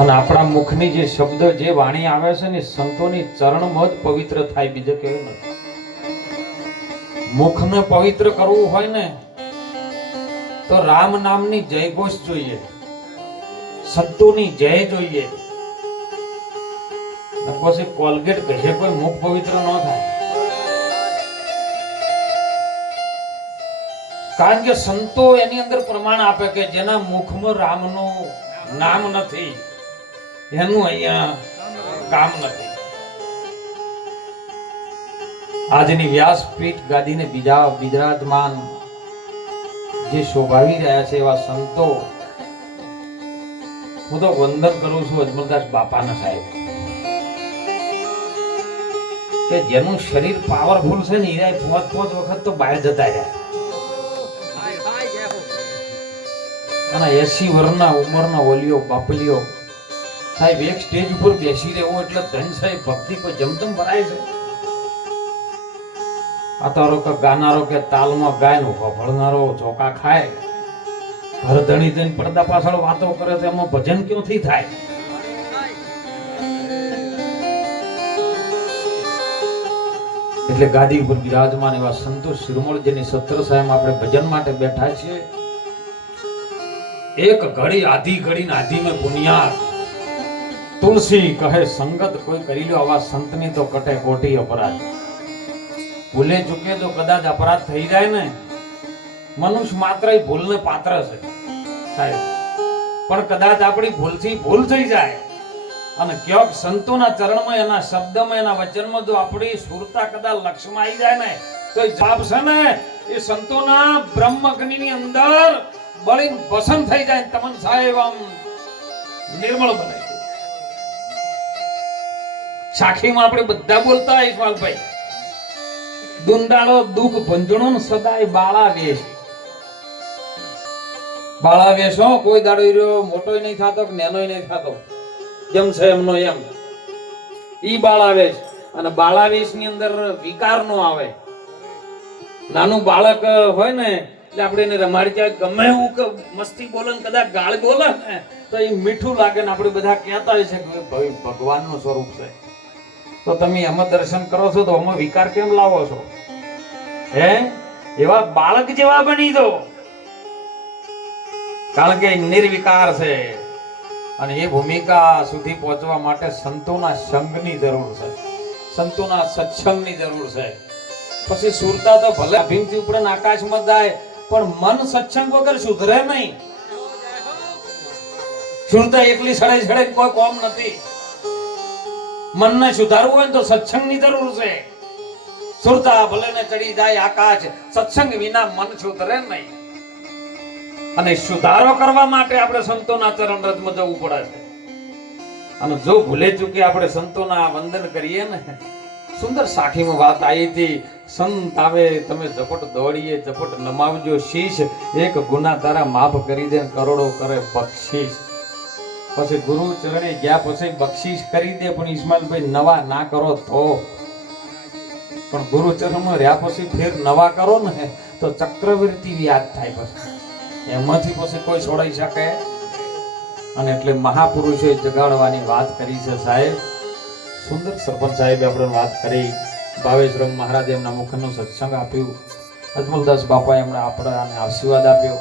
અને આપણા મુખની જે શબ્દ જે વાણી આવે છે ને સંતોની ચરણમાં જ પવિત્ર થાય, બીજે કેવું નથી. મુખને પવિત્ર કરવું હોય ને તો રામ નામની જય ઘોષ જોઈએ, સંતોની જય જોઈએ. પછી કોલગેટ કહે કોઈ મુખ પવિત્ર ન થાય. કારણ કે સંતો એની અંદર પ્રમાણ આપે કે જેના મુખમાં રામનું નામ નથી એનું અહીંયા કામ નથી. આજની વ્યાસપીઠ ગાદીને બીજા બિરાજમાન જે શોભાવી રહ્યા છે એવા સંતો હું તો વંદન કરું છું અજમલદાસ બાપાના સાહેબ, કે જેનું શરીર પાવરફુલ છે ને એ પોત વખત તો બહાર જતા રહ્યા. અને 80 વર્ષના ઉંમરના ઓલિયો બાપલીઓ સાહેબ એક સ્ટેજ ઉપર બેસી રહેવો એટલે ધન સાહેબ ભક્તિ કોઈ જમતમ ભરાય છે. આતારો કે ગાનારો કે તાલમાં ગાય નો ભળનારો ચોકા ખાય, ઘરધણી જઈને પડદા પાછળ વાતો કરે તો એમાં ભજન ક્યાંથી થાય? એટલે ગાદી ઉપર બિરાજમાન એવા સંતોષ શિરોમણજીની સત્ર સાહેબ આપણે ભજન માટે બેઠા છીએ. એક ઘડી આધી ઘડી ને આધી મેં બુનિયાદ તુલસી કહે સંગત કોઈ કરી લો આવા સંતની તો કટે કોટી અપરાધ. ભૂલે ચૂકે તો કદાચ અપરાધ થઈ જાય ને, મનુષ્ય માત્ર ભૂલને પાત્ર છે સાહેબ, પણ કદાચ આપણી ભૂલથી ભૂલ થઈ જાય અને ક્યાંક સંતોના ચરણમાં એના શબ્દમાં એના વચનમાં જો આપણી સુરતા કદાચ લક્ષ્યમાં આવી જાય ને તો એ જવાબ છે ને એ સંતોના બ્રહ્મ અગ્નિની અંદર બળી ભસમ થઈ જાય. તમન સાહેબ આમ નિર્મળ બને. સાખીમાં આપણે બધા બોલતા ઈશમાલભાઈ, દુંદાળો દુઃખ ભંજણો સદાય બાળા વેશ. બાળા વેશ હો, કોઈ દાડો રહ્યો મોટોય નહીં થતો કે નેનોય નહીં થતો, જેમ છે એમનો એમ ઈ બાળા વેશ. અને બાળા વેશ ની અંદર વિકાર નો આવે. નાનું બાળક હોય ને એટલે આપણે એને રમાડી જાય, ગમે એવું કે મસ્તી બોલે કદાચ ગાળ બોલે ને તો એ મીઠું લાગે ને આપણે બધા કહેતા હોય છે કે ભગવાન નું સ્વરૂપ છે. તો તમે એમાં દર્શન કરો છો તો આમાં વિકાર કેમ લાવો છો? હે, એવા બાળક જેવા બની દો, કારણ કે નિર્વિકાર છે. અને એ ભૂમિકા સુધી પહોંચવા માટે સંતોના સંગની જરૂર છે, સંતોના સત્સંગની જરૂર છે. પછી સુરતા તો ભલે અભિમથી ઉપર આકાશમાં જાય પણ મન સત્સંગ વગર સુધરે નહીં. સુરતા એકલી સડે સડે કોઈ કોમ નથી. મનને સુધારવું હોય તો સત્સંગની જરૂર છે. સુરતા ભલે ને ચડી જાય આકાશ, સત્સંગ વિના મન સુધરે નહીં. અને સુધારો કરવા માટે આપણે સંતોના ચરણ રજમાં જવું પડે છે. અને જો ભૂલે ચૂકે આપણે સંતોના વંદન કરીએ ને, સુંદર સાખીમાં વાત આવી હતી, સંત આવે તમે ઝપટ દોડીએ ઝપટ નમાવજો શીશ, એક ગુના તારા માફ કરી દે કરોડો કરે બક્ષીશ. પછી ગુરુ ચરણે ગયા પછી બક્ષીશ કરી દે, પણ ઈસ્માઈલભાઈ નવા ના કરો તો. પણ ગુરુ ચરણમાં રહ્યા પછી ફેર નવા કરો ને તો ચક્રવર્તી યાદ થાય, પછી એમાંથી પછી કોઈ છોડાઈ શકે. અને એટલે મહાપુરુષોએ જગાડવાની વાત કરી છે સાહેબ. સુંદર સરપંચ સાહેબે આપણે વાત કરી, ભાવેશરામ મહારાજ એમના મુખનું સત્સંગ આપ્યું, અજમલદાસ બાપાએ એમણે આપણે આશીર્વાદ આપ્યો,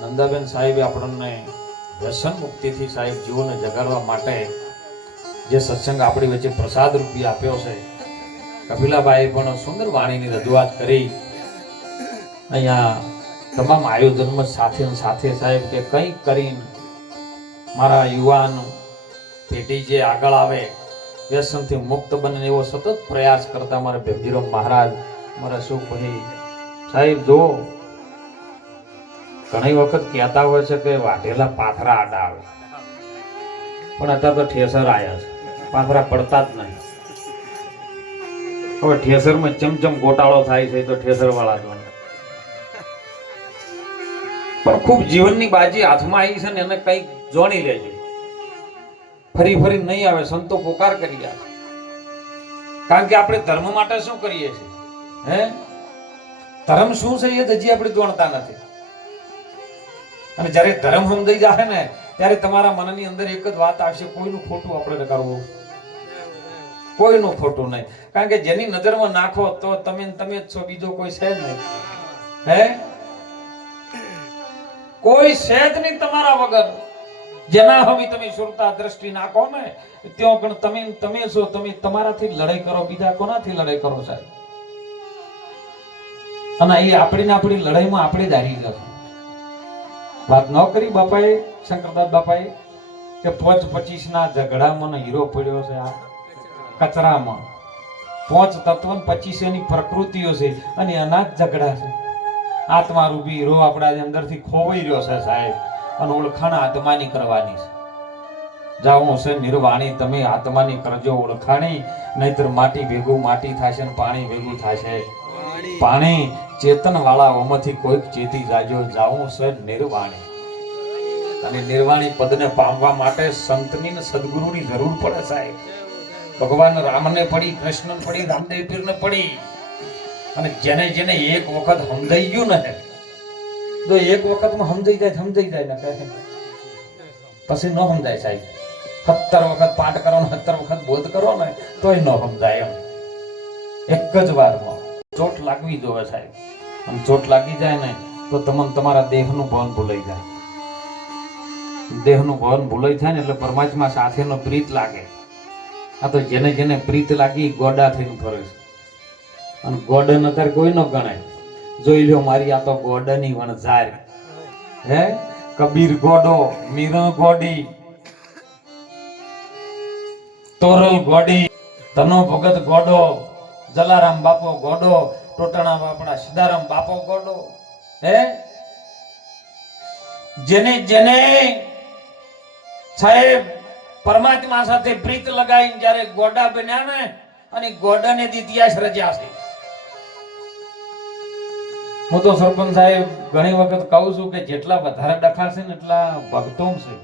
નંદાબેન સાહેબે આપણને વ્યસન મુક્તિથી સાહેબ જીવોને જગાડવા માટે જે સત્સંગ આપણી વચ્ચે પ્રસાદ રૂપી આપ્યો છે. કપિલાભાઈએ પણ સુંદર વાણીની રજૂઆત કરી. અહીંયા તમામ આયોજનમાં સાથે સાથે સાહેબ કે કંઈક કરીને મારા યુવાન પેઢી જે આગળ આવે, વ્યસનથી મુક્ત બને એવો સતત પ્રયાસ કરતા મારા ભીમજીરામ મહારાજ, મારા સુખભાઈ સાહેબ જો ઘણી વખત કહેતા હોય છે કે વાઢેલા પાથરા આડા આવે, પણ અત્યારે તો ઠેસર આવ્યા છે, પાથરા પડતા જ નહીં. હવે ઠેસરમાં ચમચમ ગોટાળો થાય છે તો ઠેસર વાળા જ પણ ખૂબ જીવનની બાજી હાથમાં આવી છે ને એને કંઈક જોણી લેજો. ફરી ફરી નહીં આવે, સંતો પોકાર કરી જાય. કારણ કે આપણે ધર્મ માટે શું કરીએ છીએ? હે, ધર્મ શું છે એ હજી આપણે જાણતા નથી. અને જ્યારે ધર્મ સમજાઈ જાય ને ત્યારે તમારા મનની અંદર એક જ વાત આવશે, કોઈનું ખોટું આપણે કરવું, કોઈનું ખોટું નહીં. કારણ કે જેની નજરમાં નાખો તો તમે જ છો, બીજો કોઈ છે જ નહીં. હે, કોઈ છે જ નહીં તમારા વગર. જેના હવે તમે સુરતા દ્રષ્ટિ નાખો ને ત્યાં પણ તમે છો, તમે તમારાથી લડાઈ કરો, બીજા કોનાથી લડાઈ કરો સાહેબ? અને એ આપણી લડાઈમાં આપણે જ હારી જશું. વાત ન કરી બાપાએ, શંકરદાસ બાપાએ, કે 25 ના ઝઘડામાં હીરો પડ્યો છે આ કચરામાં. 5 તત્વ 25 ની પ્રકૃતિઓ છે અને એના જ ઝઘડા છે. આત્મા રૂપી હીરો આપણા અંદરથી ખોવાઈ રહ્યો છે સાહેબ, અને ઓળખાણ આત્માની કરવાની છે. જાઉં છે નિર્વાણી, તમે આત્માની કરજો ઓળખાણી, નહીતર માટી ભેગું માટી થશે ને પાણી ભેગું થશે પાણી. ચેતન વાળાઓમાંથી કોઈક ચેતી જાજો, જાઉં છે નિર્વાણી. અને નિર્વાણી પદને પામવા માટે સંતની ને સદગુરુની જરૂર પડે સાહેબ. ભગવાન રામને પડી, કૃષ્ણને પડી, રામદેવ પીરને પડી. અને જેને એક વખત સમજાઈ ગયું ને, તો એક વખતમાં સમજાઈ જાય ને કહે પછી ન સમજાય સાહેબ. 17 વખત પાઠ કરો ને 17 વખત બોધ કરો ને તોય ન સમજાય. એમ એક જ વારમાં ચોટ લાગવી જોવે સાહેબ. અને ચોટ લાગી જાય ને તો તમને તમારા દેહનું ભાન ભૂલાઈ જાય. દેહનું ભાન ભૂલાઈ જાય ને એટલે પરમાત્મા સાથેનો પ્રીત લાગે. આ તો જેને પ્રીત લાગી ગોડા થઈને ફરે છે. અને ગોડન અત્યારે કોઈ ન ગણાય. જોઈ લો મારી આ તો ગોડની વણઝાર. હે, કબીર ગોડો, મીરા ગોડી, તોરલ ગોડી, તનો ભગત ગોડો, જલારામ બાપો ગોડો, ટોટાણા બાપડા સીધારામ બાપો ગોડો. હે, જેને સાહેબ પરમાત્મા સાથે પ્રીત લગાવીને જ્યારે ગોડા બન્યા ને, અને ગોડાને ઇતિહાસ રચ્યા છે. હું તો સરપંચ સાહેબ ઘણી વખત કહું છું કે જેટલા વધારે ડખાશે ને એટલા ભક્તો છે.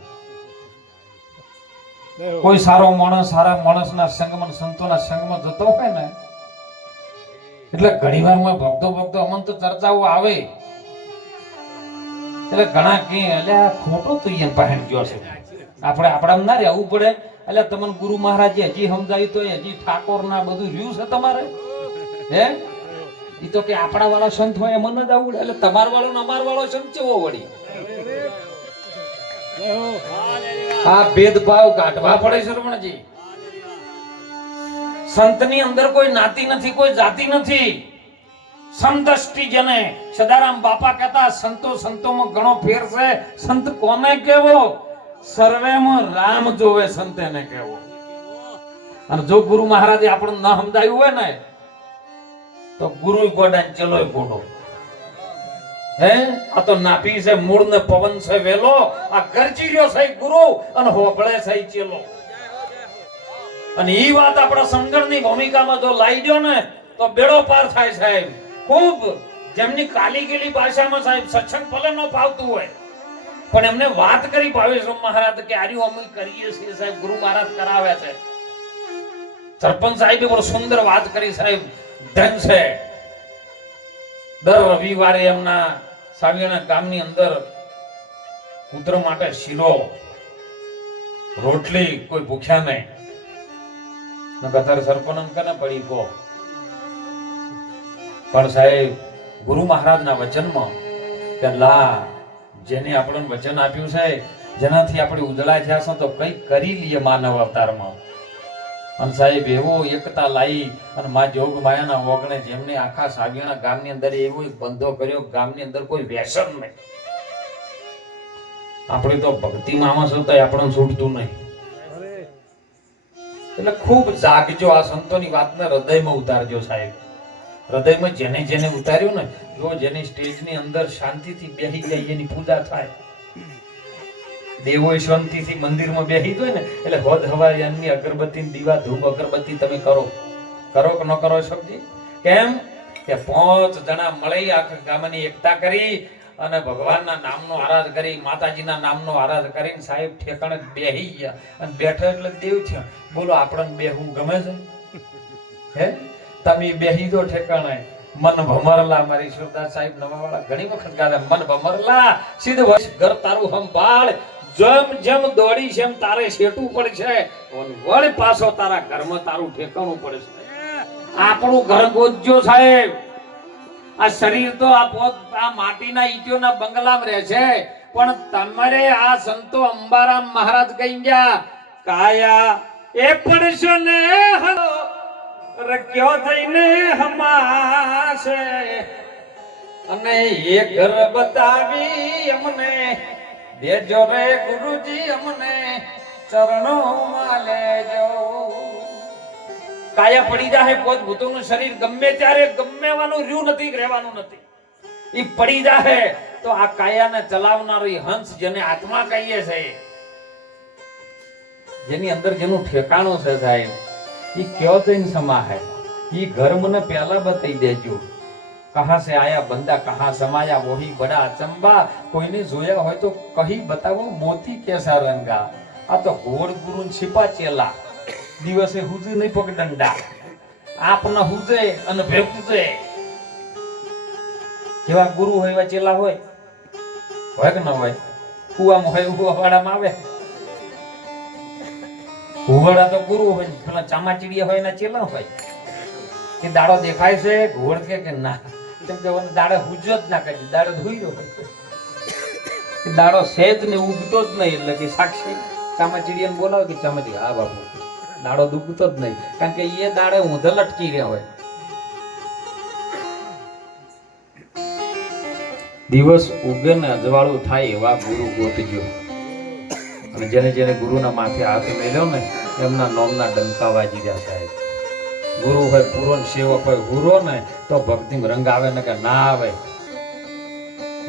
કોઈ સારો માણસ સારા માણસના સંગમાં, સંતોના સંગમાં જતો હોય ને એટલે ઘણી વાર ભક્તો અમન તો ચર્ચાઓ આવે એટલે ઘણા કે અલ્યા ખોટો તો અહીંયા પહેણ ગયો છે, આપણે આપણામાં ના રહેવું પડે. એટલે તમને ગુરુ મહારાજે હજી સમજાવ્યું તો હજી ઠાકોર ના બધું રહ્યું છે તમારે. હે, એ તો કે આપણા વાળા સંત હોય એમ જ આવડે, એટલે તમાર વાળો ને અમાર વાળો સંત કેવો વળી? આ ભેદભાવ કાઢવા પડે શરવણજી. સંતની અંદર કોઈ નાતી નથી, કોઈ જાતિ નથી. સમદષ્ટિ જેને સદારામ બાપા કહેતા, સંતોમાં ઘણો ફેર છે. સંત કોને કેવો? સર્વેમાં રામ જોવે સંત એને કેવો. અને જો ગુરુ મહારાજે આપણને ન સમજાયું હોય ને તો ગુરુ ગોડા ચલો ગોડો. હે, આ તો નાભી છે, મૂળ ને પવન છે વેલો, આ ગરજી રહ્યો છે ગુરુ અને હોબળે છે ચેલો. અને ઈ વાત આપણા સમજણની ભૂમિકામાં જો લાવી દો ને તો બેડો પાર થાય સાહેબ. ખૂબ જેમની કાલી ગયેલી ભાષામાં સાહેબ સત્સંગ ભલે ન ફાવતું હોય પણ એમને વાત કરી ભાવેશ્વર મહારાજ કે આર્યું અમે કરીએ છીએ સાહેબ, ગુરુ મહારાજ કરાવે છે. સરપંચ સાહેબે બહુ સુંદર વાત કરી સાહેબ. ધન છે, દર રવિવારે એમના સાવિયાણા ગામની અંદર કૂતરો માટે શીરો રોટલી કોઈ ભૂખ્યા નહીં. નકર સરપંચ કને પડી ગો. પણ સાહેબ ગુરુ મહારાજના વચનમાં કે લા જેને આપણને વચન આપ્યું છે, જેનાથી આપણે ઉજળા થયા છો તો કંઈક કરી લઈએ માનવ અવતારમાં. અને સાહેબ એવો એકતા લાવી અને માં જોગ માયાના ઓગણે જેમને આખા સાગીણા ગામની અંદર એવો બંધો કર્યો, ગામની અંદર કોઈ વ્યસન નહીં. આપણે તો ભક્તિ માણસ હતા, આપણને છૂટતું નહીં. એટલે ખૂબ જાગજો, આ સંતોની વાતને હૃદયમાં ઉતારજો સાહેબ. હૃદયમાં જેને ઉતાર્યું ને, જો જેની સ્ટેજની અંદર શાંતિથી બેસી જાય એની પૂજા થાય. દેવો શાંતિથી મંદિરમાં બેસી જાય ને એટલે હોદ હવારે એમની અગરબત્તી દીવા ધૂપ અગરબત્તી તમે કરો કે ન કરો સમજી? કેમ કે 5 જણા મળી આખા ગામની એકતા કરી અને ભગવાનના નામનો આરાધ કરી, માતાજીના નામનો આરાધ કરીને સાહેબ ઠેકાણે બેસી ગયા. અને બેઠો એટલે દેવ થયો. બોલો આપણને બેહવું ગમે છે? હે, તમે બેહી દો ઠેકાણે. મન ભમરલા, મારી સુરદાસ સાહેબ નવાવાળા ઘણી વખત ગાતા, મન ભમરલા સિદ્ધ વશ ઘર તારું સંભાળ, જેમ જેમ દોડી છે એમ તારે શેટવું પડશે વળી પાછો તારા ઘરમાં તારું ઠેકાણું પડશે. આપણું ઘર ગોતજો સાહેબ. આ શરીર તો આ માટીના ઈંટોના બંગલામાં રહે છે, પણ તમારે આ સંતો અંબારામ મહારાજ કહી ગયા કાયા એ પડશો ને રખ્યો થઈને હમાશે અને એ ઘર બતાવી અમને દેજો રે ગુરુજી અમને ચરણોમાં લેજો. કાયા પડી જાય પોત ભૂતોનું શરીર ગમે ત્યારે ગમેવાનું રહ્યું નથી, રહેવાનું નથી. ઈ પડી જાય તો આ કાયાને ચલાવનારો ઈ હંસ જેને આત્મા કહીએ છે, જેની અંદર જેનું ઠેકાણું છે સાહેબ, ઈ કયો જઈને સમા હે. ઈ ઘર મને પહેલા બતાઈ દેજો. કહાં સે આયા બંદા કહાં સમાયા વહી બડા અચંબા. કોઈને જોયા હોય તો કહી બતાવો મોતી કેસા રંગા. આ તો ઘોડ ગુરુ છીપા ચેલા, દિવસે હુજે નહીં પગડંડા, આપના હુજે અને ભેગું છે. જેવા ગુરુ હોય એવા ચેલા હોય કે ન હોય? કુવામાં હોય ઉવાડામાં આવે. ઘોડા તો ગુરુ હોય, પેલા ચામાચીડિયા હોય એના ચેલા હોય. કે દાડો દેખાય છે ઘોડ કે ના, કેમ કે દાડે હુજો જ ના કરી, દાડો ધોઈ રહ્યો હોય. દાડો સેજ ને ઉગતો જ નહીં, એટલે કે સાક્ષી ચામાચીડિયાને બોલાવે કે ચામાચી હા બાપુ દાડો દુખતો જ નહીં, કારણ કે એ દાડે ઊંધે લટકી રહ્યા હોય. દિવસ ઉગે ને અજવાળું થાય એવા ગુરુ ગોતજો. અને જેને જેને ગુરુના માથે હાથ મેલ્યો ને એમના નોમના ડંકા વાજી રહ્યા સાહેબ. ગુરુ હોય પૂરો ને સેવક હોય હુરો ને તો ભક્તિમાં રંગ આવે ને કે ના આવે.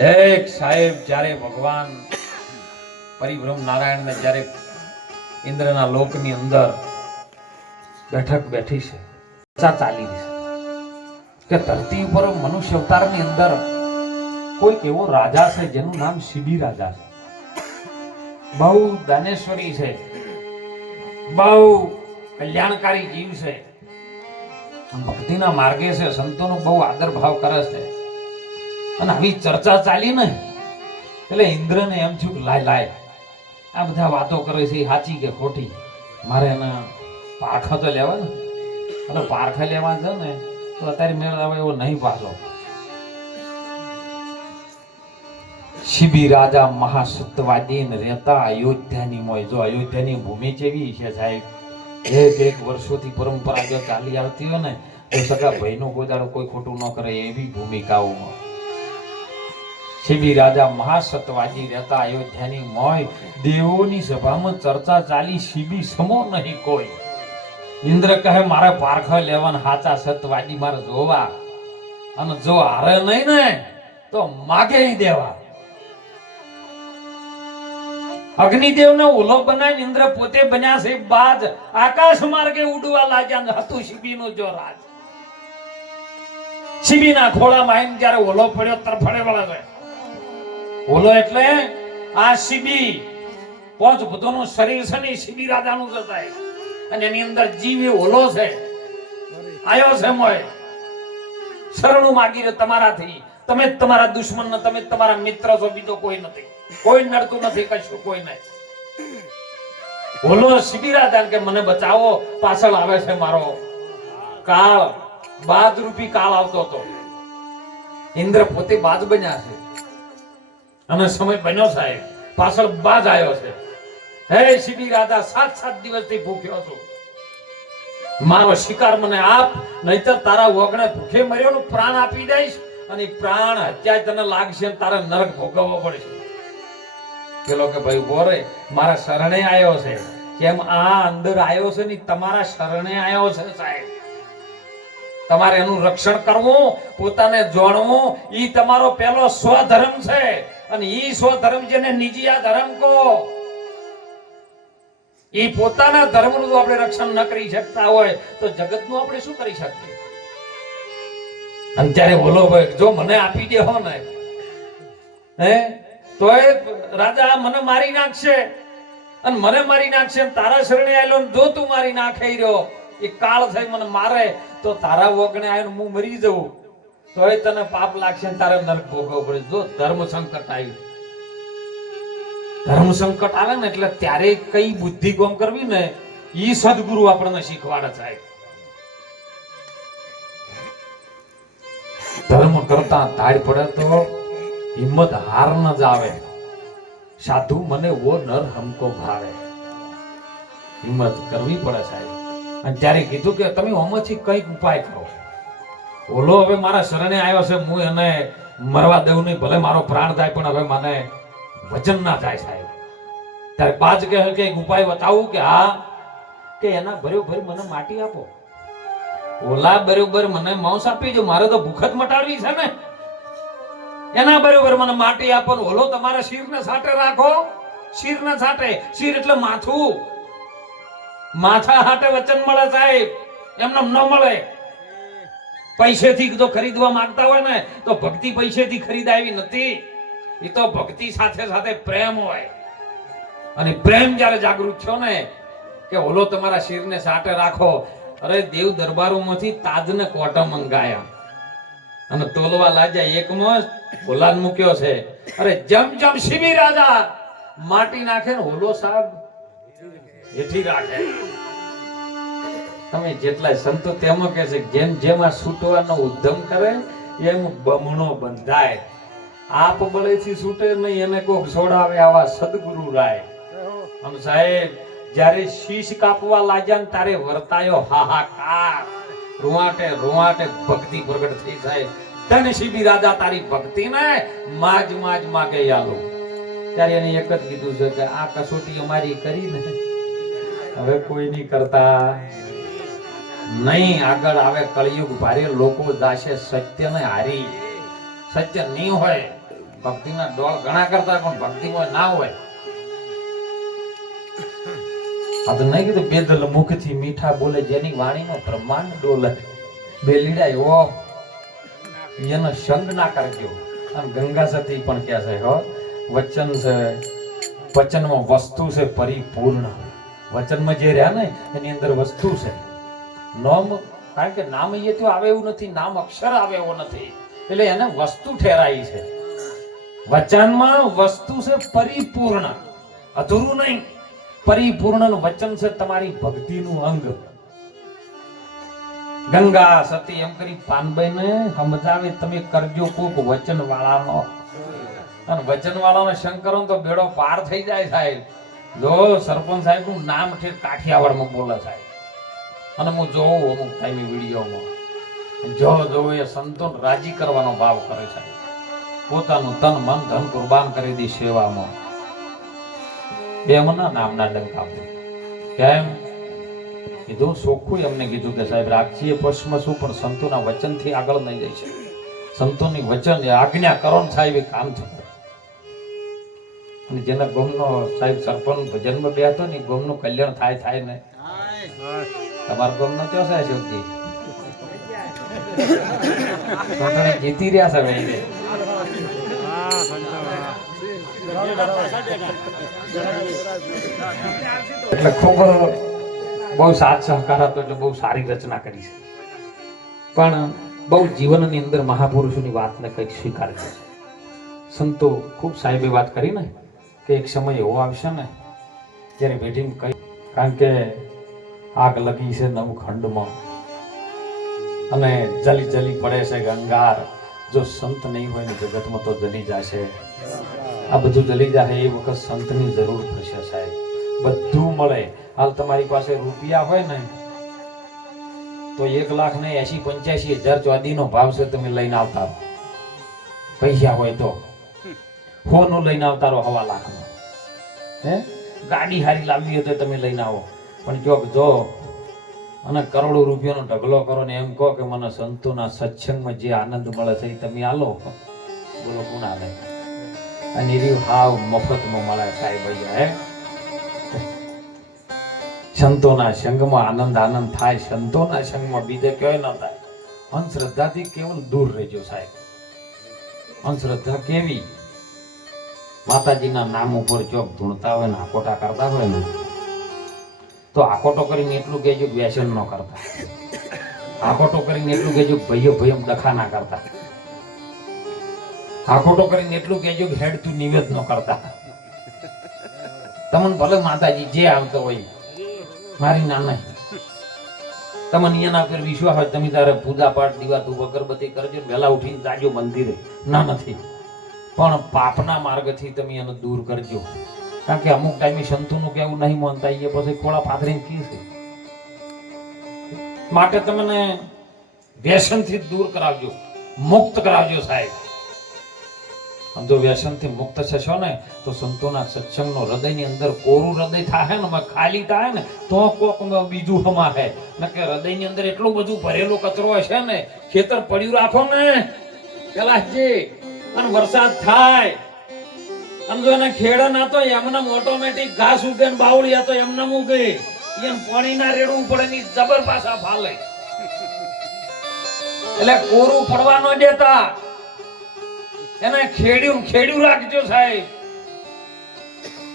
એક સાહેબ જ્યારે ભગવાન પરિબ્રહ્મ નારાયણ ને જ્યારે ઇન્દ્રના લોકની અંદર બેઠક બેઠી છે, ચાલી રહી છે કે ધરતી ઉપર મનુષ્ય અવતારની અંદર કોઈક એવો રાજા છે જેનું નામ શિબી રાજા છે. બહુ દાનેશ્વરી છે, બહુ કલ્યાણકારી જીવ છે, ભક્તિના માર્ગે છે, સંતોનો બહુ આદર ભાવ કરે છે. અને આવી ચર્ચા ચાલી ને એટલે ઇન્દ્રને એમ થયું કે લાય આ બધા વાતો કરે છે સાચી કે ખોટી, મારે એના પારખા તો લેવા ને. અને પારખા લેવા છે ને તો અત્યારે મેળ આવે એવો નહીં પાછો. શિબી રાજા મહાસત્યવાદી રહેતા અયોધ્યાની મોય. જો અયોધ્યાની ભૂમિ કેવી છે સાહેબ, એક વર્ષોથી પરંપરા જો ચાલી આવતી હોય ને તો સગા ભાઈનો ગોદાડો કોઈ ખોટું ન કરે એવી ભૂમિકાઓમાં શિબી રાજા મહાસત્યવાદી રહેતા અયોધ્યાની મોય. દેવોની સભામાં ચર્ચા ચાલી, શિબી સમો નહીં કોઈ. ઇન્દ્ર કહે મારે પારખા લેવાના હાચા સત્યવાદી મારે જોવા, અને જો હારે નહીં ને તો માગે દેવા. અગ્નિદેવને ઓલો બનાવી ઇન્દ્ર પોતે બન્યા છે બાજ, આકાશ માર્ગે ઉડવા લાગ્યા. હતું શિબીનું જો રાજ. શિબીના ખોળામાં આવીને જ્યારે ઓલો પડ્યો તરફડે વળે છે. ઓલો એટલે આ શિબી પાંચ ભૂતોનું શરીર છે ને શિબી રાજાનું છે સાહેબ. અને એની અંદર જીવ ઓલો છે, આયો છે મોય. શરણું માગી રહ્યો તમારાથી. તમે તમારા દુશ્મન ને, તમે તમારા મિત્ર છો, બીજો કોઈ નથી. કોઈ નડતું નથી કશું, કોઈ નહીં. બોલો શિબી રાજા કે મને બચાવો, પાછળ આવે છે મારો કાળ, બાજ રૂપી કાળ આવતો હતો. ઇન્દ્ર પોતે બાજ બન્યા છે અને સમય બન્યો સાહેબ, પાછળ બાજ આવ્યો છે. હે શિબી રાજા 7 દિવસથી ભૂખ્યો છું, મારો શિકાર મને આપ, નહીતર તારા વગણે ભૂખે મર્યો નું પ્રાણ આપી દઈશ. અને પ્રાણ હત્યા તને લાગશે, તારે નરક ભોગવવો પડશે. પેલો કે ભાઈ બોરે મારા શરણે આવ્યો છે. કેમ આ અંદર આવ્યો છે ને તમારા શરણે આવ્યો છે સાહેબ. તમારે એનું રક્ષણ કરવું, પોતાને જોડવું, ઈ તમારો પહેલો સ્વધર્મ છે. અને ઈ સ્વધર્મ જેને નિજીયા ધર્મ કહો, ઈ પોતાના ધર્મનું આપણે રક્ષણ ન કરી શકતા હોય તો જગતનું આપણે શું કરી શકીએ? અને ત્યારે બોલો ભાઈ જો મને આપી દે હો ને તો રાજા મને મારી નાખશે, અને મને મારી નાખશે. તારા શરણે આવેલો જો તું મારી નાખે રહ્યો, એ કાળ થઈ મને મારે તો તારા વગણે આવીને હું મરી જવું તોય તને પાપ લાગશે, તારે નરક ભોગવવું પડે. જો ધર્મ સંકટ આવ્યું ધર્મ સંકટ આવે ને એટલે ત્યારે કઈ બુદ્ધિ કોમ કરવી ને ઈ સદગુરુ આપણને શીખવાડે સાહેબ. ધર્મ કરતા તાળ પડે તો હિંમત હાર ન જ આવે. સાધુ મને વો નર હમકો ભાવે. હિંમત કરવી પડે સાહેબ. અને ત્યારે કીધું કે તમે ઓમાંથી કઈક ઉપાય કરો. ઓલો હવે મારા શરણે આવ્યો છે, હું એને મરવા દેવું નહીં, ભલે મારો પ્રાણ જાય પણ હવે મને વચન ના જાય સાહેબ. ત્યારે બાજ કહે કે એક ઉપાય બતાવું કે હા, કે એના બરોબર મને માટી આપો. ઓલા બરોબર મને માંસ આપી જો, મારે તો ભૂખ જ મટાડવી છે ને. એના બરોબર મને માટી આપો. ઓલો તમારા શિરને સાટે રાખો. શિરને સાટે, શિર એટલે માથું. માથા હાટે વચન મળે સાહેબ, એમને ન મળે. પૈસેથી જો ખરીદવા માંગતા હોય ને તો ભક્તિ પૈસેથી ખરીદાવી નથી. એ તો ભક્તિ સાથે સાથે પ્રેમ હોય. અને પ્રેમ જ્યારે જાગૃત થયો ને કે ઓલો તમારા શિરને સાટે રાખો. અરે દેવ દરબારોમાંથી તાજને કોટા મંગાયા અને તોલવા લાગ્યા. એકમાં ઓલાદ મૂક્યો છે. અરે જમ જમ શિબી રાજા માટી નાખે ને ઓલો સાહેબ એથી રાખે. તમે જેટલા સંતો તેમાં કહે છે જેમ જેમ આ છૂટવાનો ઉદ્યમ કરે એમ બમણો બંધાય. આપ બળેથી છૂટે નહીં, એને કોક છોડાવે આવા સદગુરુ રાય. આમ સાહેબ જ્યારે શીશ કાપવા લાગ્યા ને ત્યારે વર્તાયો હાહાકાર. રૂવાટે રૂવાટે ભક્તિ પ્રગટ થઈ જાય. ધન શિબી રાજા તારી ભક્તિ ને માજ માજ માગે આલો. ત્યારે એને એક જ કીધું છે કે આ કસોટી અમારી કરી ને હવે કોઈ નહીં કરતા નહીં. આગળ આવે કળિયુગ ભારે, લોકો દાશે સત્ય ને હારી. સત્ય નહીં હોય, ભક્તિના ડોળ ઘણા કરતા પણ ભક્તિમાં ના હોય. આ તો નહીં કીધું બેદલ મુખથી મીઠા બોલે, જેની વાણીનો બ્રહ્માંડ ડોલે. બેલીડા એવો એનો સંગ ના કરજો. આમ ગંગા સતી પણ કહે છે વચન છે, વચનમાં વસ્તુ છે પરિપૂર્ણ. વચનમાં જે રહ્યા ને એની અંદર વસ્તુ છે. નામ, કારણ કે નામ એ તો આવે એવું નથી, નામ અક્ષર આવે એવો નથી, એટલે એને વસ્તુ ઠેરાઈ છે. વચનમાં વસ્તુ છે પરિપૂર્ણ, અધૂરું નહીં. પરિપૂર્ણ વચન છે તમારી ભક્તિનું અંગ. ગંગા સતી એમ કરી પાનબાઈ ને સમજાવે તમે કરજો કોક વચન વાળાનો. અને વચન વાળાનો શંકરો તો બેડો પાર થઈ જાય સાહેબ. જો સરપંચ સાહેબ નું નામ છે કાઠિયાવાડમાં બોલે સાહેબ. અને હું જોઉં અમુક ટાઈમે વિડીયોમાં જોઉં એ સંતો રાજી કરવાનો ભાવ કરે સાહેબ. પોતાનું તન મન ધન કુરબાન કરી દી સેવામાં. બેમના નામના ડંકા કેમ કીધું? સોખું એમને કીધું કે સાહેબ રાખીએ પશ્ચિમ શું પણ સંતોના વચનથી આગળ નહીં જઈ શકે. સંતોની વચન આજ્ઞા કરો ને સાહેબ એ કામ થયું. અને જેના ગોમનો સાહેબ સરપંચ ભજનમાં બેઠો ને ગોમનું કલ્યાણ થાય ને. તમારા ગોમનો કયો છે શિવજી? જીતી રહ્યા છે ભાઈ. એટલે ખૂબ બહુ સાથ સહકાર હતો, એટલે બહુ સારી રચના કરી છે. પણ બહુ જીવનની અંદર મહાપુરુષોની વાતને કંઈક સ્વીકારી છે. સંતો ખૂબ સાહેબે વાત કરી ને કે એક સમય એવો આવશે ને જ્યારે બેઠીને કઈ, કારણ કે આગ લગી છે નવખંડમાં અને જલી જલી પડે છે ગંગાર. જો સંત નહીં હોય ને જગતમાં તો જલી જશે. આ બધું જલી જાય એ વખત સંતની જરૂર પડશે સાહેબ. બધું મળે. હાલ તમારી પાસે રૂપિયા હોય ને તો 1,80,85,000 ચોદીનો ભાવ છે, તમે લઈને આવતા રહો. પૈસા હોય તો હોનું લઈને આવતા રહો 1.25 લાખનો. હે ગાડી હારી લાવવી હોય તો તમે લઈને આવો. પણ જો અને કરોડો રૂપિયાનો ઢગલો કરો ને એમ કહો કે મને સંતોના સત્સંગમાં જે આનંદ મળે છે એ તમે આલો, બોલો કોણ આલે? અને એ હાવ મફતમાં મળે સાહેબ. હે સંતોના સંગમાં આનંદ થાય. સંતોના સંગમાં બીજે ક્યાંય ન થાય. અંધશ્રદ્ધાથી કેવલ દૂર રહેજો સાહેબ. અંધશ્રદ્ધા કેવી? માતાજીના નામ ઉપર ચોક ધૂણતા હોય ને આકોટા કરતા હોય ને તો આકોટો કરીને એટલું કહેજો કે વ્યસન ન કરતા. આકોટો કરીને એટલું કહેજો કે ભાઈઓ ડખા ના કરતા. આકોટો કરીને એટલું કહેજો કે હેડ તું નિવેદ ન કરતા. તમને ભલે માતાજી જે આવતો હોય મારી નાના તમને એના પર વિશ્વાસ હોય તમે તારે પૂજા પાઠ દીવા ધૂપ અગરબત્તી કરજો વહેલા ઉઠીને જાજો મંદિરે ના નથી પણ પાપના માર્ગથી તમે એને દૂર કરજો કારણ કે અમુક ટાઈમે સંતોનું કેવું નહીં માનતા એ પછી ખોળા પાથરીને કી છે માટે તમને વ્યસનથી દૂર કરાવજો મુક્ત કરાવજો સાહેબ જો વ્યસનથી મુક્ત થશો ને તો સંતોના સત્સંગનો હૃદયની અંદર કોરું હૃદય થાય ને ખાલી થાય ને તો કોક બીજું હમાહે ને કે હૃદયની અંદર એટલું બધું ભરેલો કચરો હશે ને ખેતર પડ્યું રાખો ને પેલા જે અને વરસાદ થાય અને જો એને ખેડ ના તો એમને ઓટોમેટિક ઘાસ ઉગે ને બાવળિયા તો એમને ઉગે એમ પાણી ના રેડવું પડે ની જબર પાછા ફાલે એટલે કોરું પડવા ન દેતા એને ખેડ્યું રાખજો સાહેબ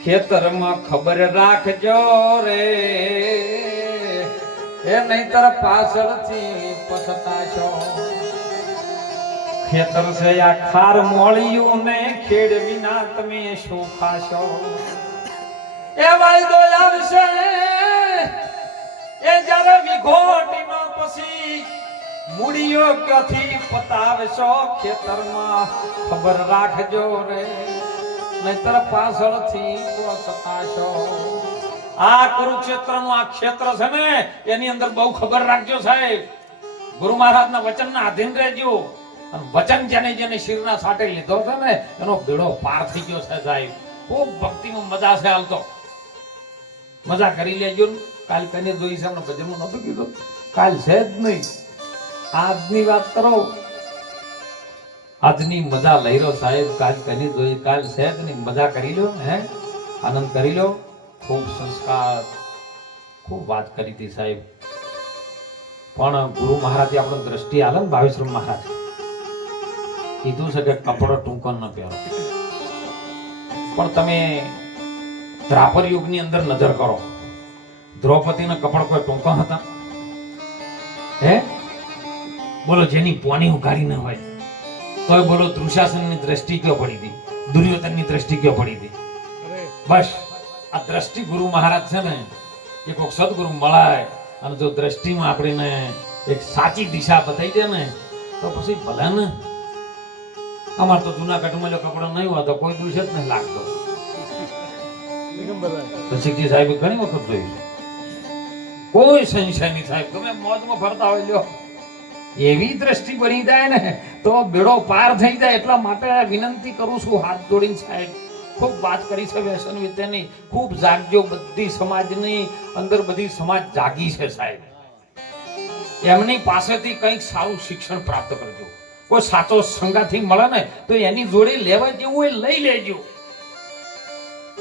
ખેતરમાં ખબર રાખજો રે એ નહીતર પાછળથી પછતાશો ખેતર છે આ ખાર મોળિયું ને ખેડ વિના તમે શું ખાશો એ વાયદો આવશે એ જ્યારે વિઘોટીનો પછી મૂડીઓ ક્યાંથી પતાવશો ખેતરમાં ખબર રાખજો રે નહીતર પાછળથી પછતાશો આ કુરુક્ષેત્રનું આ ક્ષેત્ર છે ને એની અંદર બહુ ખબર રાખજો સાહેબ ગુરુ મહારાજના વચનના આધીન રહેજો અને વચન જેને જેને શિરના સાટે લીધો છે ને એનો બેડો પાર થઈ ગયો છે સાહેબ ખૂબ ભક્તિમાં મજા છે હાલતો મજા કરી લેજો કાલ કને જોઈ છે ભજનમાં નતું કીધું કાલ છે જ નહીં આજની વાત કરો આજની મજા લઈ લો સાહેબ કાલ કને જોઈ કાલ છે જ નહીં મજા કરી લો હે આનંદ કરી લો ખૂબ સંસ્કાર ખૂબ વાત કરી હતી સાહેબ પણ ગુરુ મહારાજે આપણો દ્રષ્ટિ આલે ને ભાવેશ્વર મહારાજ કીધું છે કે કપડો ટૂંકો ન પહેરો પણ તમે દ્રાપર યુગની અંદર નજર કરો દ્રૌપદીના કપડા કોઈ ટૂંકા હતા હે બોલો જેની પોની ઉઘાડી ન હોય તોય બોલો દુશાસનની દ્રષ્ટિ ક્યાં પડી હતી દુર્યોધનની દ્રષ્ટિ ક્યાં પડી હતી બસ આ દ્રષ્ટિ ગુરુ મહારાજ છે ને એ કોઈક સદગુરુ મળાય અને જો દ્રષ્ટિમાં આપણને એક સાચી દિશા બતાવી દે ને તો પછી ભલે ને અમાર તો જૂનાગઢમાં જો કપડો નહીં હોય તો કોઈ દુષ જ નહીં લાગતો તો શિક્ષી સાહેબ ઘણી વખત જોયું છે કોઈ સંશય નહીં સાહેબ તમે મોજમાં ફરતા હોય લ્યો એવી દ્રષ્ટિ બની જાય ને તો બેડો પાર થઈ જાય એટલા માટે વિનંતી કરું છું હાથ જોડીને સાહેબ ખૂબ વાત કરી છે વ્યસન વિદ્યાની ખૂબ જાગજો બધી સમાજની અંદર બધી સમાજ જાગી છે સાહેબ એમની પાસેથી કંઈક સારું શિક્ષણ પ્રાપ્ત કરજો કોઈ સાચો સંગાથી મળે ને તો એની જોડે લેવા જેવું એ લઈ લેજો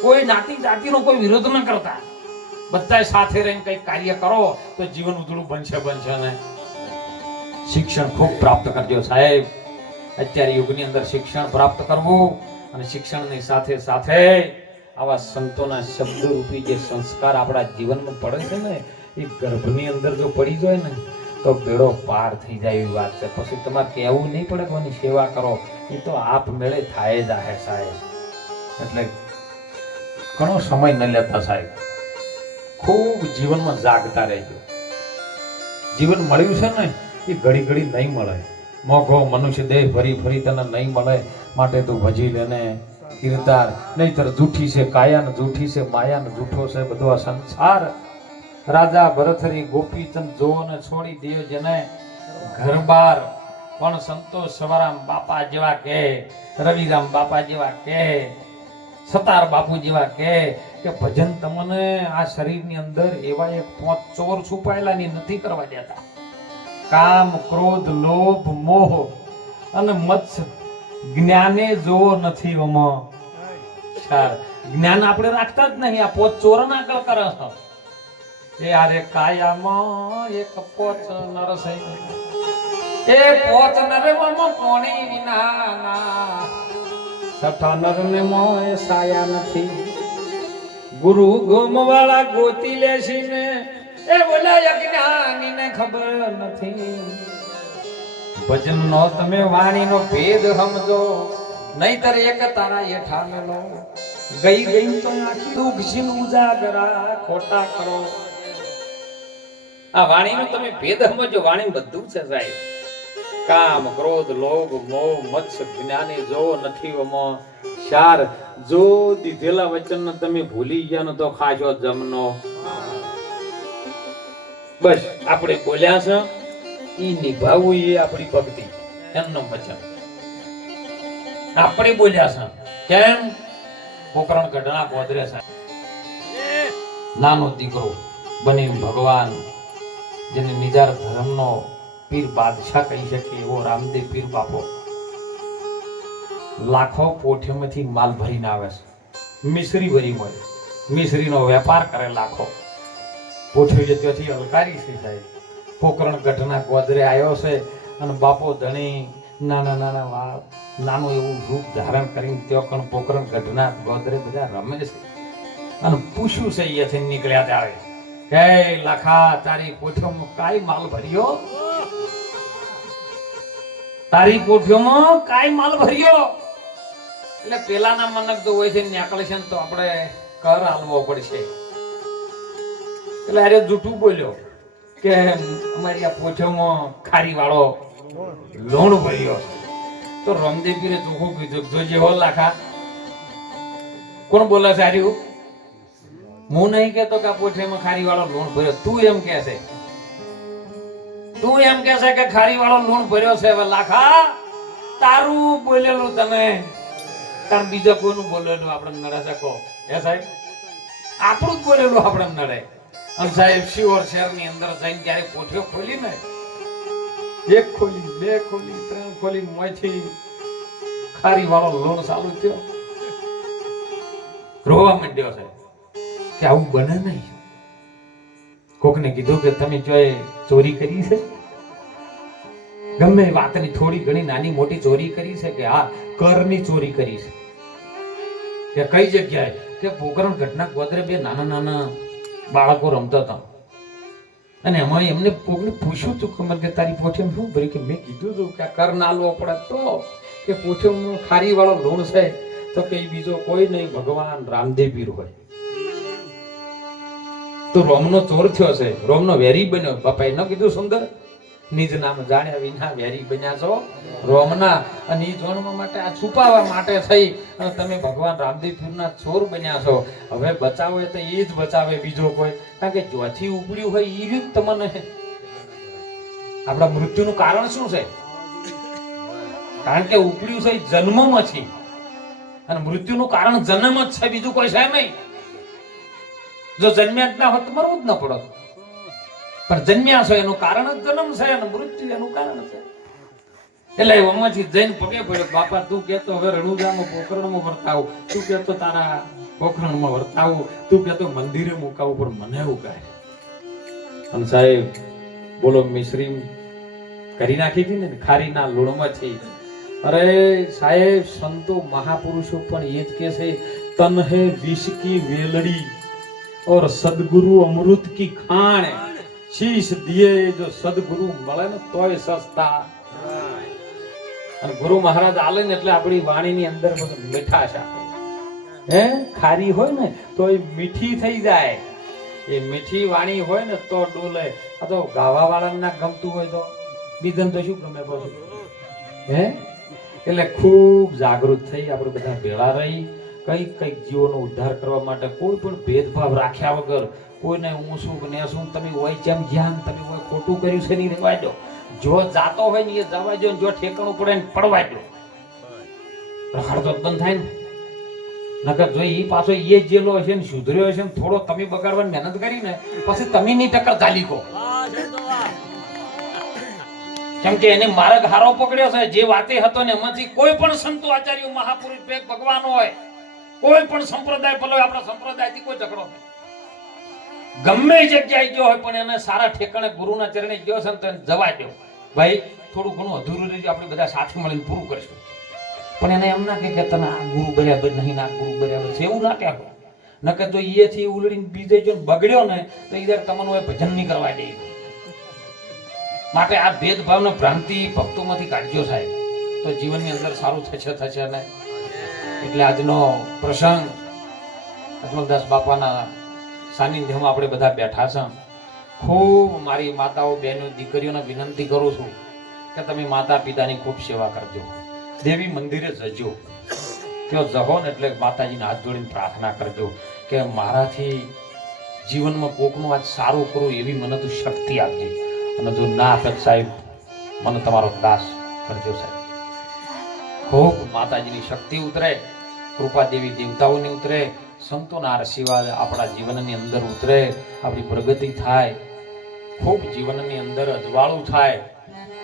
કોઈ નાતી જાતિનો કોઈ વિરોધ ન કરતા બધા સાથે રહીને કંઈક કાર્ય કરો તો જીવન ઉજળું બનશે ને શિક્ષણ ખૂબ પ્રાપ્ત કરજો સાહેબ અત્યારે યુગની અંદર શિક્ષણ પ્રાપ્ત કરવું અને શિક્ષણની સાથે સાથે આવા સંતોના શબ્દ રૂપી જે સંસ્કાર આપણા જીવનમાં પડે છે ને એ ગર્ભની અંદર જો પડી જાય ને તો બેડો પાર થઈ જાય એવી વાત છે પછી તમારે કહેવું નહીં પડે કોની સેવા કરો એ તો આપમેળે થાય જ आहे સાહેબ એટલે ઘણો સમય ન લેતા સાહેબ ખૂબ જીવનમાં જાગતા રહેજો જીવન મળ્યું છે ને એ ઘડી ઘડી નહીં મળે મોઘો મનુષ્ય દેહ ફરી ફરી તને નહીં મળે માટે તું ભજી લેને કીર્તાર નહીતર જૂઠી છે કાયા ને જૂઠી છે માયા ને જૂઠો છે બધો આ સંસાર રાજા ભરથરી ગોપીચંદ જોને છોડી દે જેને ઘર બાર પણ સંતોષ સવારામ બાપા જેવા કે રવિરામ બાપા જેવા કે સતાર બાપુ જેવા કે ભજન તમને આ શરીરની અંદર એવા એક 5 ચોર છુપાયેલા ની નથી કરવા દેતા કામ ક્રોધ લોભ મોહ અને મત્સ્ય જ્ઞાને જોવો નથી ઓમાં જ્ઞાન આપણે રાખતા જ નહીં આ 5 ચોર ના કલ કરે એ આરે કાયામાં એક 5 નરસ એ 5 નરમાં કોણી વિના ના સઠા નર ને મોય સાયા નથી ગુરુ ગોમવાળા ગોતી લેશી ને એ બોલા અજ્ઞાની ને ખબર નથી ભજન નો તમે વાણી નો ભેદ સમજો નહીતર એક તારા યઠા મેલો ગઈ તો આખી દુઃખ છીન ઉજાગરા ખોટા કરો. આ વાણીનો તમે ભેદ સમજો. વાણી બધું છે સાહેબ. કામ ક્રોધ લોભ મોહ મત્સર જ્ઞાની જો નથી ઓમો શાર. જો દીધેલા વચન તમે ભૂલી ગયા તો ખાજો જમનો. બસ આપણે બોલ્યા છે ઈ નિભાવવું એ આપણી ભક્તિ. એમનું વચન આપણે બોલ્યા છે કેમ? પોકરણ ગઢના ગોદરે છે નાનો દીકરો બની ભગવાન, જેને નિજાર ધર્મનો પીર બાદશાહ કહી શકે એવો રામદેવ પીર બાપો લાખો પોઠીઓમાંથી માલ ભરીને આવે છે. મિશ્રી ભરી મળે, મિશ્રીનો વેપાર કરે. લાખો પોઠીઓ ત્યાંથી અલકારી છે સાહેબ. પોકરણ ગઢના ગોદરે આવ્યો છે અને બાપો ધણી નાના નાના વાળ નાનું એવું રૂપ ધારણ કરીને ત્યાં પોકરણ ગઢના ગોદરે બધા રમે છે અને પૂછ્યું છે અહીંયાથી નીકળ્યા ત્યારે કે લાખા તારી પોઠીઓમાં કાઈ માલ ભર્યો? તારી પોઠીઓમાં કાઈ માલ ભર્યો? એટલે પેલાના મનક તો હોય છે ન્યાકળે છે તો આપણે કર હાલવો પડશે. એટલે અરે જૂઠું બોલ્યો કે અમારી આ પોઠીઓમાં ખારી વાળો લોણ ભર્યો. તો રામદેવ પીરે ચોખ્ખું કીધું જોજે હો લાખા. કોણ બોલે છે આર્યું? હું નહીં કેતો કે આ પોઠીઓમાં ખારી વાળો લોણ ભર્યો. તું એમ કે છે, તું એમ કે છે કે ખારી વાળો લોણ ભર્યો છે. હવે લાખા તારું બોલેલું તને કારણ બીજા કોઈનું બોલેલું આપણે નડે શકો? હે સાહેબ, આપણું જ બોલેલું આપણે નડે. અને સાહેબ શિવર શહેરની અંદર જઈને ક્યારે પોઠીઓ ખોલી ને, એક ખોલી, બે ખોલી, ત્રણ ખોલી, મોયથી ખારી વાળો લોણ ચાલુ થયો. રોવા માંડ્યો છે કે આવું બને નહીં. કોકને કીધું કે તમે જોઈ ચોરી કરી છે? ગમે વાતની થોડી ઘણી નાની મોટી ચોરી કરી છે? કે હા, કરની ચોરી કરી છે. કે કઈ જગ્યાએ? કે પોકરણ ગઢના ગોદરે બે નાના નાના બાળકો રમતા હતા અને એમાં એમને કોકને પૂછ્યું હતું કે તારી પોઠીઓમાં શું ભર્યું? કે મેં કીધું હતું કે કર ના લો પડે તો કે પોઠીઓમાં ખારી વાળો લોણ છે. તો કે બીજો કોઈ નહીં, ભગવાન રામદેવ પીર હોય. તો રોમનો ચોર થયો છે, રોમનો વેરી બન્યો. બાપાએ ન કીધું સુંદર? નિજ નામ જાણ્યા વિના વેરી બન્યા છો રોમના. અને એ જોણવા માટે, આ છુપાવવા માટે થઈ અને તમે ભગવાન રામદેવ પીરના ચોર બન્યા છો. હવે બચાવો તો એ જ બચાવે, બીજો કોઈ. કારણ કે જ્યાંથી ઉપડ્યું હોય એ રીત તમને. આપણા મૃત્યુનું કારણ શું છે? કારણ કે ઉપડ્યું છે જન્મમાંથી અને મૃત્યુનું કારણ જન્મ જ છે, બીજું કોઈ છે નહીં. જો જન્મ્યા જ ના હોત તો મરવું જ ન પડત. પણ જન્મ્યા છો એનું કારણ જ જન્મ છે અને મૃત્યુ એનું કારણ છે. એટલે એમાંથી જઈને પગે પડ્યો, બાપા તું કેતો હવે રણુજામાં પોખરણમાં વર્તાવું, તું કેતો તારા પોખરણમાં વર્તાવું, તું કેતો મંદિરે મુકાવું, પણ મને એવું કહે. અને સાહેબ બોલો મિશ્રી કરી નાખી હતી ને ખારીના લોણમાંથી. અરે સાહેબ સંતો મહાપુરુષો પણ એ જ કે છે તન હે વિષ કી વેલડી और सदगुरु अमृत की खान, शीश दिए जो सदगुरु મળે ને તોય સસ્તા. અને ગુરુ મહારાજ આલે ને એટલે આપણી વાણીની અંદર બધું મીઠાશ આપે. હે ખારી હોય ને તો એ મીઠી થઈ જાય. એ મીઠી વાણી હોય ને તો ડોલે. આ તો ગાવા વાળાને ના ગમતું હોય તો બીજન તો શું ગમે બધું? હે એટલે ખૂબ જાગૃત થઈ આપણે બધા ભેળા રહી કઈક કઈક જીવોનો ઉદ્ધાર કરવા માટે કોઈ પણ ભેદભાવ રાખ્યા વગર કોઈને હું શું ને શું તમે હોય જેમ જ્ઞાન તમે હોય ખોટું કર્યું છે નહીં રહેવા દો. જો જાતો હોય ને એ જવા દો, જો ઠેકાણું પડે ને પડવા દો. રખડતો બંધ થાય ને. નકર જો એ પાછો એ જેલો હશે ને સુધર્યો હશે ને થોડો તમે બગાડવાની મહેનત કરી ને પછી તમે ની ટક્કર ચાલી કો. કેમ કે એને માર્ગ હારો પકડ્યો છે. જે વાતે હતો ને એમાંથી કોઈ પણ સંતો આચાર્ય મહાપુરુષ ભગવાન હોય, કોઈ પણ સંપ્રદાય ભલે આપણા સંપ્રદાયથી કોઈ ઝઘડો નહીં. ગમે જગ્યાએ ગયો હોય પણ એને સારા ઠેકાણે ગુરુના ચરણે ગયો છે ને તો જવા દો. ભાઈ થોડું ઘણું અધૂરું રહેજો, આપણે બધા સાથે મળીને પૂરું કરીશું. પણ એને એમ ના કે તને આ ગુરુ બરાબર નહીં, આ ગુરુ બરાબર છે એવું ના કહેતો. નકર જો એથી ઉલડીને બીજે જો બગડ્યો ને તો ઈધર તમને ભજન નહીં કરવા દે. માટે આ ભેદભાવનો ભ્રાંતિ ભક્તોમાંથી કાઢજો સાહેબ, તો જીવનની અંદર સારું થશે ને. એટલે આજનો પ્રસંગ અજમલદાસ બાપાના સાનિધ્યમાં આપણે બધા બેઠા છે. ખૂબ મારી માતાઓ બહેનો દીકરીઓને વિનંતી કરું છું કે તમે માતા પિતાની ખૂબ સેવા કરજો. દેવી મંદિરે જજો, ત્યાં જહો ને એટલે માતાજીને હાથ જોડીને પ્રાર્થના કરજો કે મારાથી જીવનમાં કોકનું આજ સારું કરું એવી મને તું શક્તિ આપજે. અને જો ના આપે સાહેબ મને તમારો દાસ કરજો સાહેબ. ખૂબ માતાજીની શક્તિ ઉતરે, કૃપા દેવી દેવતાઓની ઉતરે, સંતોના આશીર્વાદ આપણા જીવનની અંદર ઉતરે, આપણી પ્રગતિ થાય, ખૂબ જીવનની અંદર અજવાળું થાય,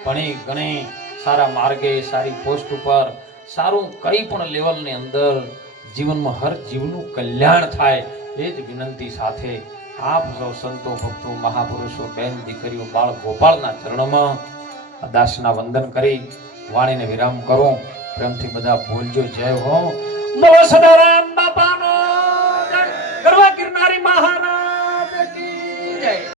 ભણી ગણી સારા માર્ગે સારી પોસ્ટ ઉપર સારું કઈ પણ લેવલની અંદર જીવનમાં હર જીવનું કલ્યાણ થાય એ જ વિનંતી સાથે આપ સૌ સંતો ભક્તો મહાપુરુષો બેન દીકરીઓ બાળ ગોપાળના ચરણોમાં દાસના વંદન કરી વાણીને વિરામ કરો. પ્રેમથી બધા બોલજો જય હો. બોલો સદારામ બાપાનો જય. ગરવા ગિરનારી મહારાજ કી જય.